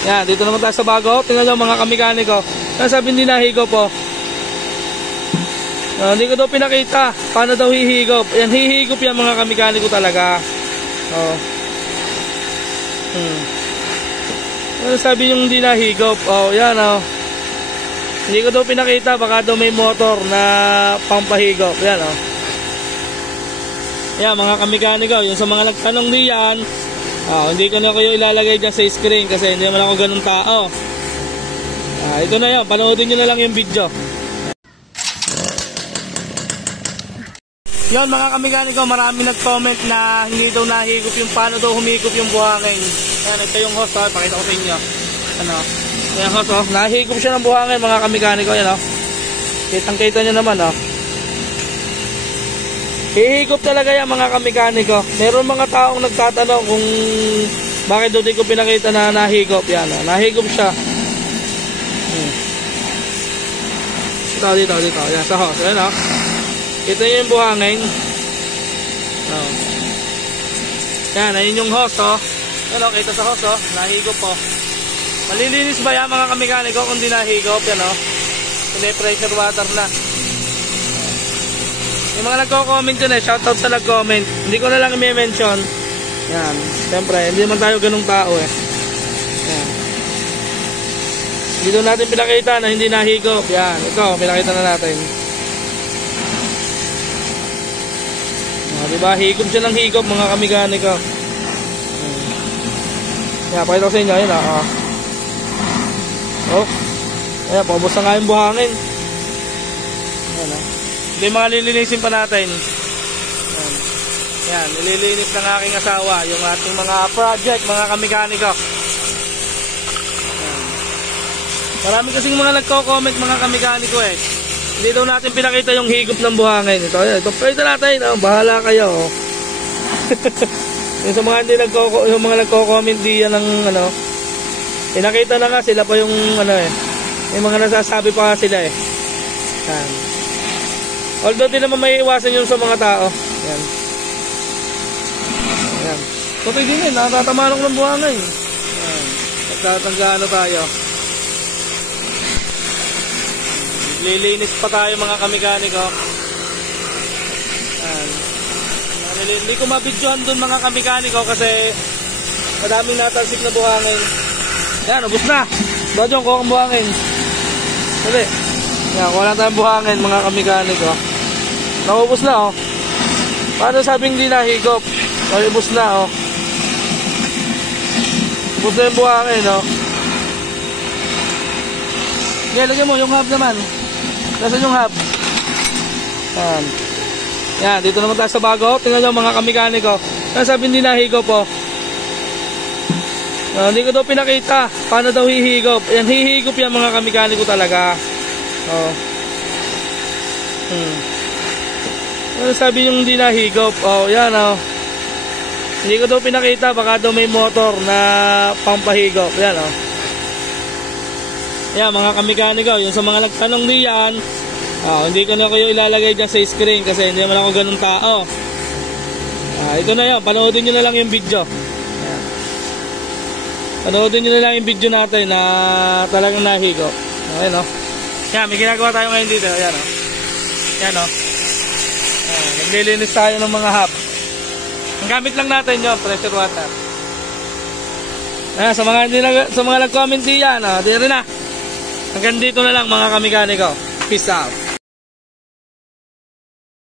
Yan, dito naman tayo sa bago. Tingnan nyo mga kamikaniko. Nasabi hindi nahigop po. Hindi ko daw pinakita paano daw hihigop. Yan, hihigop yan mga kamikaniko talaga. Sabi yung hindi nahigop. Yan hindi ko daw pinakita, baka daw may motor na pampahigop. Yan yan mga kamikaniko, yung sa mga nagtanong diyan, hindi ko na kayo ilalagay dyan sa screen kasi hindi naman ako ganun tao. Ito na yan, panoodin nyo na lang yung video. Yan mga kamikaniko, marami nag-comment na hindi daw nahigop yung paano daw humigop yung buhangin. Yan, ito yung host, pakita ko sa inyo. Yan host, nahigop siya ng buhangin mga kamikaniko. Yan kitang-kita nyo naman hihigop talaga yan mga kamikaniko. Meron mga taong nagtatanong kung bakit daw di ko pinakita na nahigop. Yan nahigop siya. Dito. Yan sa host. Yan kita nyo yung buhangin. Yan, ayun yung host Yan kita sa host nahigop po. Malilinis ba yan mga kamikaniko kung di nahigop? Yan hindi pressure water na. Yung mga nagko-comment yun shoutout sa nag-comment. Hindi ko na lang i-mention. Yan, siyempre hindi naman tayo ganung tao Yan. Dito natin pinakita na hindi nahigop. Yan, ito pinakita na natin. Diba, higop siya ng higop mga kamikaniko. Yan, pakita ko sa inyo. Yan ayan, paubos na nga yung buhangin. Yan hindi mga lilinisin pa natin. Yan, nililinis ng aking asawa yung ating mga project mga kamikaniko. Marami kasing mga nagko-comment mga kamikaniko Hindi daw natin pinakita yung higop ng buhangin. Ito pakita natin. Bahala kayo. Yung sa mga hindi yung mga nagko-comment diyan ng pinakita na nga sila pa yung yung mga nasasabi pa sila Yan. Although di naman may iwasan yun sa mga tao. Yan. Yan. Tutoy din nakatamanok ng buhangin. Yan. Nagtatanggaano tayo. Lilinis pa tayo mga kamikaniko. Hindi ko mabidyohan dun mga kamikaniko kasi madaming natalsik na buhangin. Yan, ubos na. Badyong ko ang buhangin. Dali. Yan, wala tayong buhangin mga kamikaniko. Naubos na Paano sabing di nahigop? Ubos na ubos na yung buhangin Yan, lagyan mo yung hub naman. Nasaan yung hub? Yan, dito naman tayo sa bago. Tingnan nyo mga kamikaniko. Nasabi hindi nahigop hindi ko daw pinakita paano daw hihigop. Yan, hihigop yan mga kamikaniko talaga. Sabi yung hindi nahigop. Yan hindi ko daw pinakita, baka daw may motor na pampahigop. Yan Yan mga kamikaniko, yung sa mga nagtanong diyan, hindi ko na kayo ilalagay dyan sa screen kasi hindi naman ako ganun tao. Ito na yan, panoodin nyo na lang yung video. Panoodin nyo na lang yung video natin na talagang nahigop. Ayan Yan, may ginagawa tayo ngayon dito. Ayan Yan naglilinis tayo ng mga hub. Ang gamit lang natin yun, pressure water. Sa mga nag-comment diyan, di rin Hanggang dito na lang mga kamikaniko. Peace out.